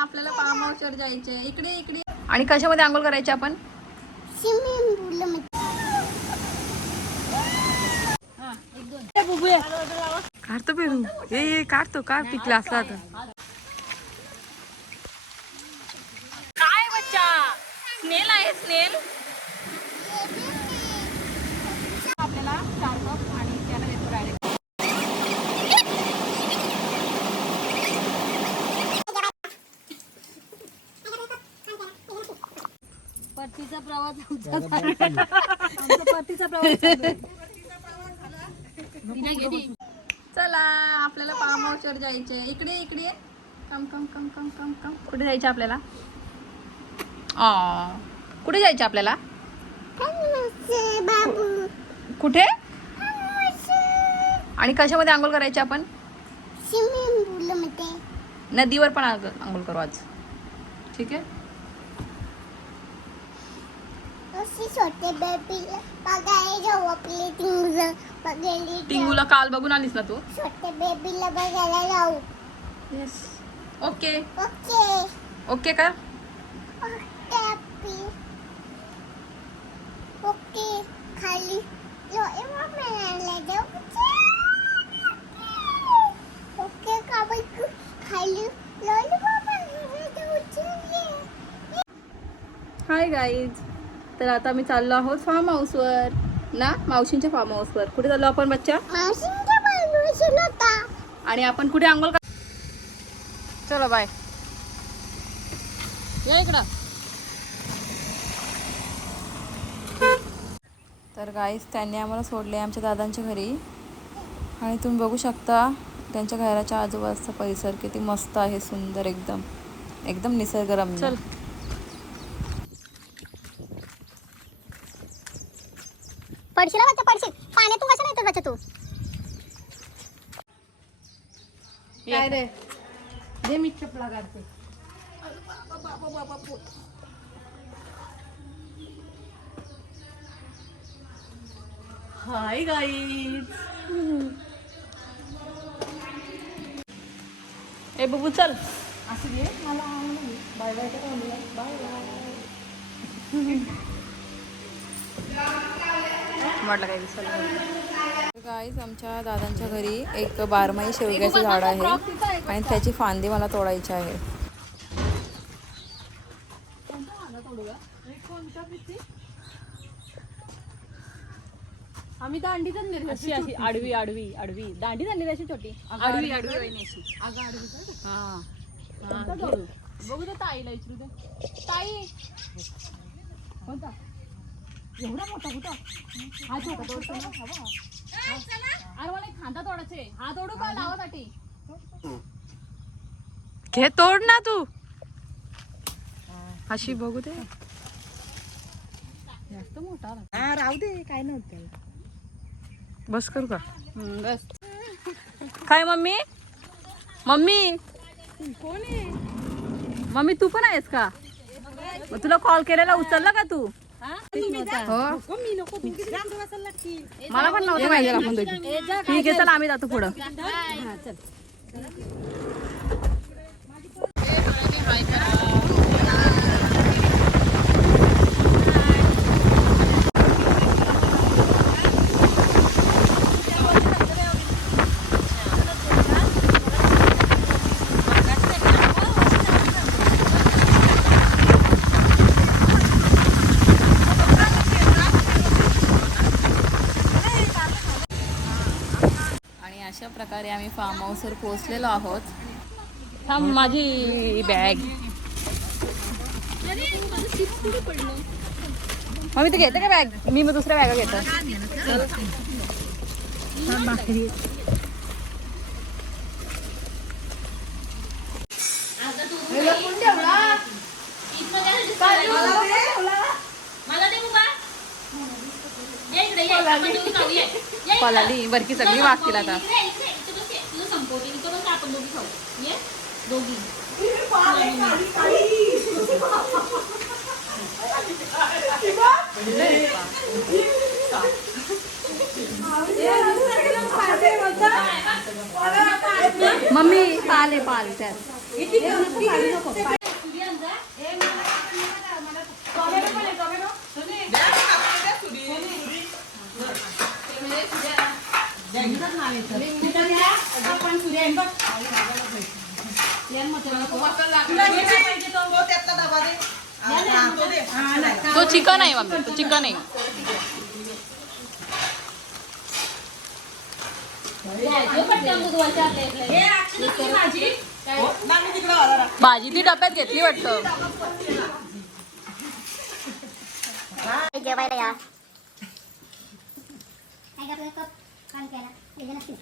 आपल्याला फार्म हाऊसवर जायचे. इकडे इकडे. आणि कशामध्ये आंघोळ करायची आपण? स्विमिंग पूल मध्ये. काढतो पेरू. ए काढतो का पिकला असला आता. काय बच्चा स्नेल आहे स्नेल. आपल्याला 4 कप आणि त्याला देतो डायरेक्ट. परतीचा प्रवास आमचा परतीचा प्रवास. चला आपल्याला फार्म हाऊसवर जायचे. इकडे इकडे. कम कम कम कम कम कम. कुठे जायचं आपल्याला? कुठे जायचं आपल्याला? बाबू कुठे? आणि कशामध्ये आंघोळ करायची आपण? स्विमिंग पूल मध्ये. नदीवर पण आंघोळ करू आज. ठीक आहे. छोटे बेबी बघायला जाऊ आपले टिंगूला बघायला. टिंगूला काल बघून आलीस ना तू? छोटे बेबीला बघायला जाऊ. येस. ओके ओके ओके का? ओके ओके खाली लोळीला जाऊ. ओके का बाई खाली लोळीला जाऊ. Hi guys. तर आता आम्ही चाललो आहोत फार्म हाऊसवर ना, मावशींच्या फार्म हाऊसवर. कुठे चाललो आपण बच्चा? मावशींच्या बाजूला होता. आणि आपण कुठे आंघोळ कर. चलो बाय. या इकडं. तर गाईज त्यांनी आम्हाला सोडले आमच्या दादांच्या घरी. आणि तुम्ही बघू शकता त्यांच्या घराच्या आजूबाजूचा परिसर किती मस्त आहे. सुंदर एकदम एकदम निसर्गरम्य. चल पडशील बच्चा पडशील. पाण्यातून कशाला येतो बच्चा तू? काय रे दे मी चपला काढते. Hi guys. ए बबू चल. असं घे मला. बाय बाय करा. Bye bye. म्हटलं काय दिसलं. गाईज आमच्या दादांच्या घरी एक बारमाही शेवग्याचं झाड आहे आणि त्याची फांदी मला तोडायची आहे. आम्ही दांडी आणली अशी अशी आडवी आडवी आडवी दांडी आणली अशी छोटी आडवी आडवी वहिनी. अगं आडवी हा बघू तर ताईला विचारू दे. ताई कोणता एवढा मोठा कुठं? हा छोटा तोडतो ना. अरे मला एक खांदा तोडायचे. हा तोडू का लावासाठी? घे तोड ना तू. अशी बघू दे. जास्त मोठा आला. हा राहू दे काय नव्हतं त्याला. बस करू का? बस. काय मम्मी? मम्मी कोण आहे? मम्मी तू पण आहेस का? मग तुला कॉल केलेला उचलला का तू? हो मी नको तू किती लांब बसायला लागती. मला पण नव्हतं माहिती. आपण दोघी ठीक आहे. चल आम्ही जातो पुढं. हा चल. अशा प्रकारे आम्ही फार्म हाऊसवर पोहोचलेलो आहोत. थांब माझी बॅग. मम्मी तू घेते का बॅग? मी मग दुसऱ्या बॅगा घेतो. पलाली बरकी सगळी वाचतील आता. मम्मी पाले त्यात तो चिकन आहे मम्मी, तो चिकन आहे. भाजी ती डब्यात घेतली वाटतं. जेवायला या काय का आपल्याला कप काम केला ते नक्की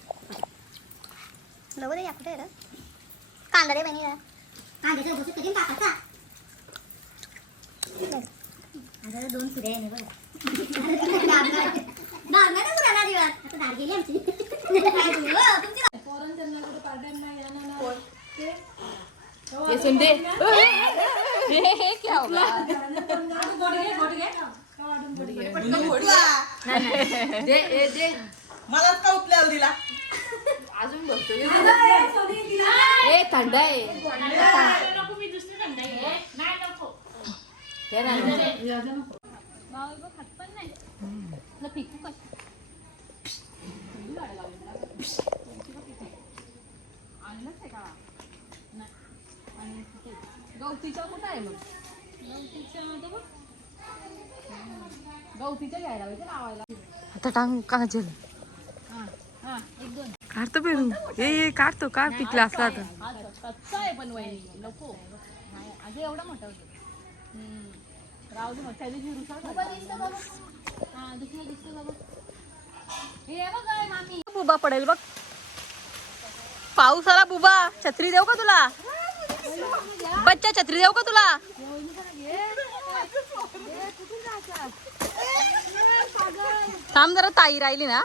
लवकर या कुठे रे कांदा रे बहिणी कांद्याच्या गोष्टी कधी टाकायचा आता 2 सुरे आहे बघ दार नाही पुराला दिवस आता दार गेली आमची काय तुम्ही हो तुमची पोरं त्यांना कुठे पार्ट्यांना या ना ये सुन दे. हे क्या होगा? दे मला का उचल्याला दिला अजून बघतो. ए थंड आहे. गवतीच्या कुठं आहे मग? गवतीच्या घ्यायला पाहिजे लावायला. आता टांग काजल काढतो पेरू ये काढतो का पिकला असला आता. कच्चा आहे पण वहिनी नको. अजून एवढा मोठा होतो. राहू दे मग त्याची बुबा पडेल बघ. पाऊस आला बुबा. छत्री देऊ का तुला? बच्चा छत्री देऊ का तुला? थांब जरा ताई राहिली ना.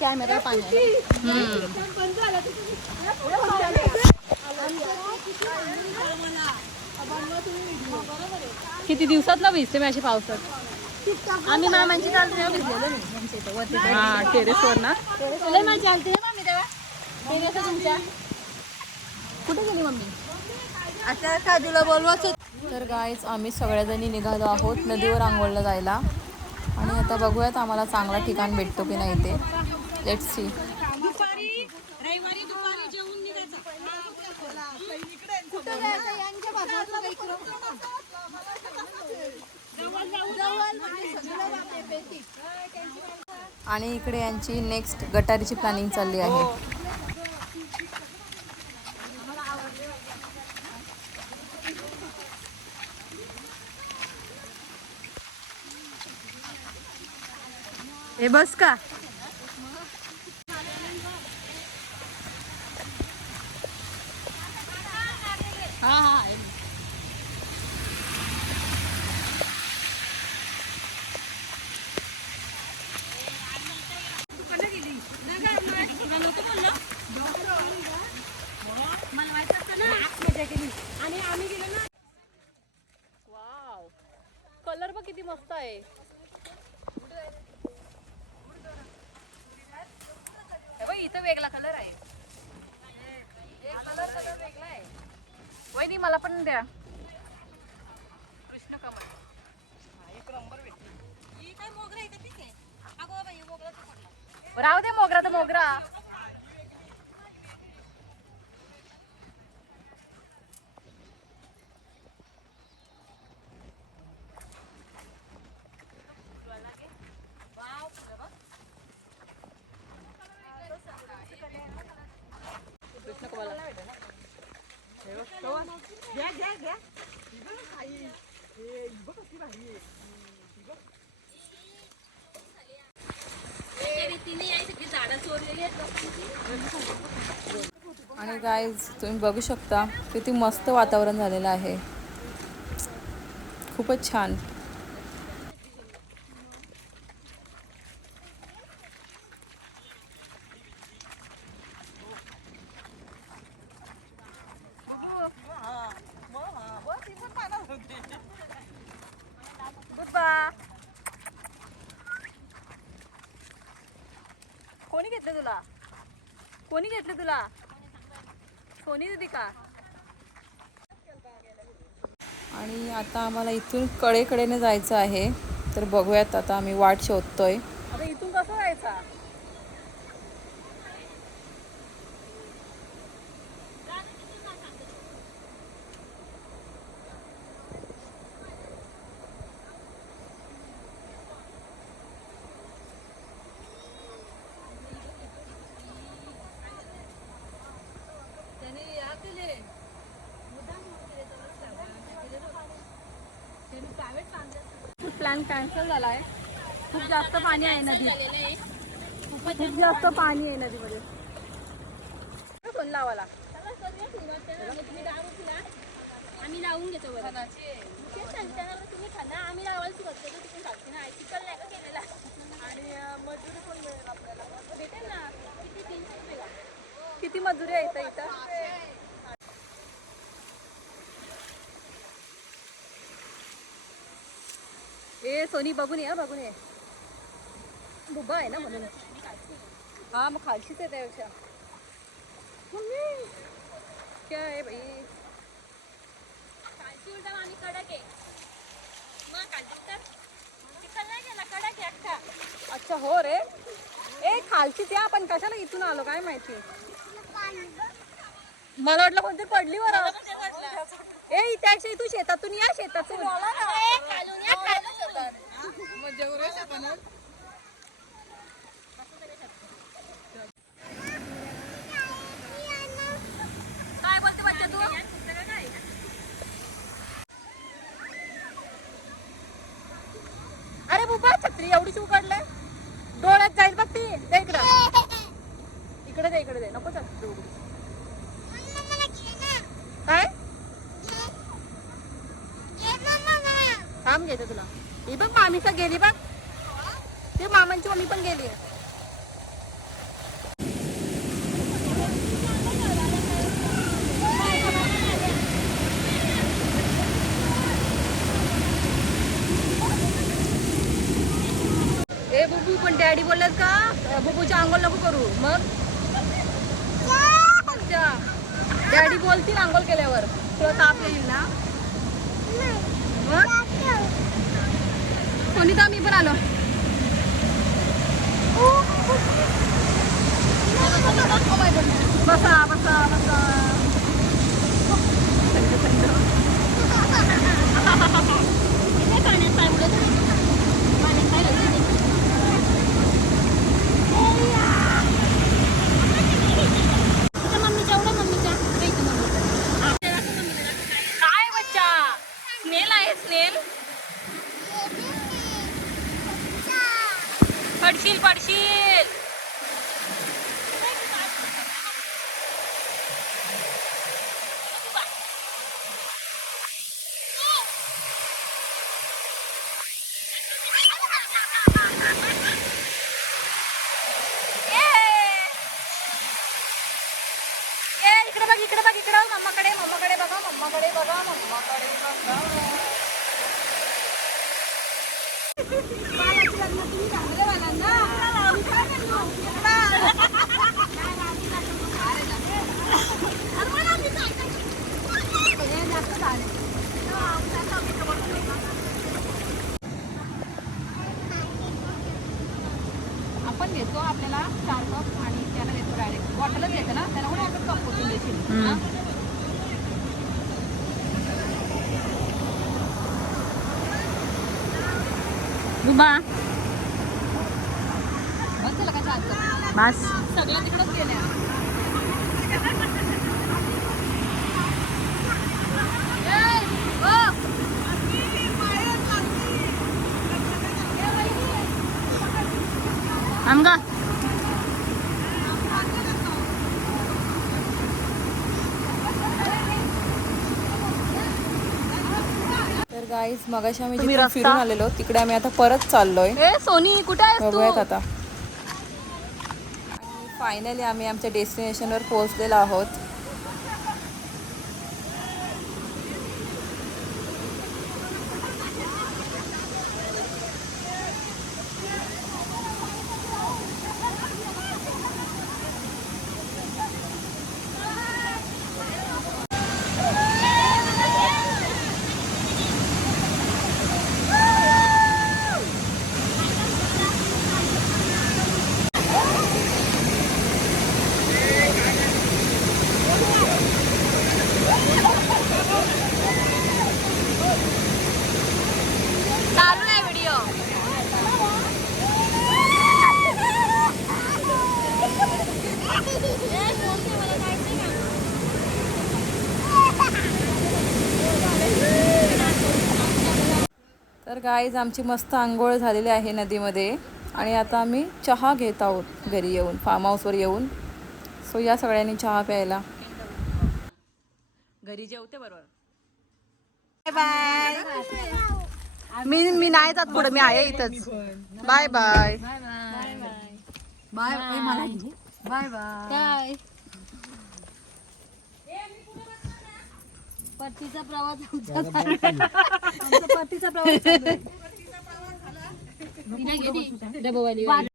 कॅमेरा पाणी किती दिवसात ना भिजते मी अशी पावसात. आम्ही मामांची चालते भिजलेलो हा टेरेसवर ना. कुठे गेली मम्मी? आता काजूला बोलवाच. तर गाईज आम्ही सगळ्याजणी निघालो आहोत नदीवर आंघोळला जायला आणि आता बघूयात आम्हाला चांगला ठिकाण भेटतो की नाही ते. Let's see. आणि इकडे यांची नेक्स्ट गटारीची प्लॅनिंग चालली आहे. हे बस का हा हा वाव कलर बघ किती मस्त आहे. इथं वेगळा कलर आहे. कलर वेगळा आहे. वहिनी मला पण द्या. कृष्ण कमल राहू दे. मोगरा तर मोगरा. कृष्ण कमल आणि गाईज तुम्ही बघू शकता किती मस्त वातावरण झालेलं आहे. खूपच छान. घेतले तुला? कोणी घेतले तुला? सोनी दीदी का? आणि आता आम्हाला इथून कडेकडेने जायचं आहे, तर बघूयात आता आम्ही वाट शोधतोय. आता इथून कसं जायचा? प्लॅन कॅन्सल झालाय. खूप जास्त पाणी आहे नदीत. खूप जास्त पाणी आहे नदीमध्ये. फोन लावाला. आम्ही लावून घेतो बरं. तेच सांगते ना, तुम्ही खाना आम्ही लावायला सुरुवात करतो. तिकडून सांगते ना, चिकल नाही का केलेला. आणि मजुरी पण मिळेल आपल्याला. भेटेल ना. किती 300 रुपये का? किती मजुरी आहे इथं? ए सोनी बघून ये, बघून ये. बुबा आहे ना म्हणून. हा मग खालशीच आहे त्यापेक्षा. क्या आहे भाई? कालची उलटा आम्ही कडक आहे. मग कालची तर चिकल नाही केला, कडक आहे अख्खा. अच्छा हो रे. ए खालची त्या आपण कशाला इथून आलो काय माहिती. मला वाटलं कोणतरी पडली बरं. ए त्याच्या इथून शेतातून या, शेतातून. खालून या, खालून. काय बोलते बच्चा तू? अरे बुबा छत्री एवढीच उघडले, डोळ्यात जाईल बघ ती. दे इकडं, इकडे दे, इकडे दे. नको छत्री उघडू. काय काम घेते तुला? ही बघ मामीचा गेली बघ. ते मामांची मम्मी पण गेली. ए बुबू पण डॅडी बोललेत का बुबूची आंघोळ नको करू. मग डॅडी बोलतील आंघोळ केल्यावर तुला ताप येईल ना. मग कोणी तर मी पण आलो. बसा बसा बसा. काय बच्चा? स्नेल आहे स्नेल. पडशील पडशील. इकडे बघ, इकडे बघ, इकडे मम्माकडे, मम्माकडे बघा, मम्माकडे बघा, मम्माकडे बघा. आपण घेतो आपल्याला 4 कप आणि त्याला देतो डायरेक्ट. बॉटलच येते ना, त्याला कुठे आपण कप करून देशील. बुबा बस झालं का 4 कप? बस सगळं तिकडंच गेल्या. आमगा तर गाईज मगाशी आम्ही जिथे फिरून आलेलो तिकडे आम्ही आता परत चाललोय. ए सोनी कुठे आहेस बघूयात तू? आता. फायनली आम्ही आमच्या डेस्टिनेशनवर पोहोचलेलो आहोत. तर गाईज आमची मस्त आंघोळ झालेली आहे नदीमध्ये आणि आता आम्ही चहा घेत आहोत घरी येऊन, फार्म हाऊसवर येऊन. सो या सगळ्यांनी चहा प्यायला. घरी जेवते बरोबर. Bye bye. मी नाही जात पुढे, मी आहे इथंच. Bye bye bye bye bye bye. काय परतीचा प्रवास परतीचा प्रवास आमचा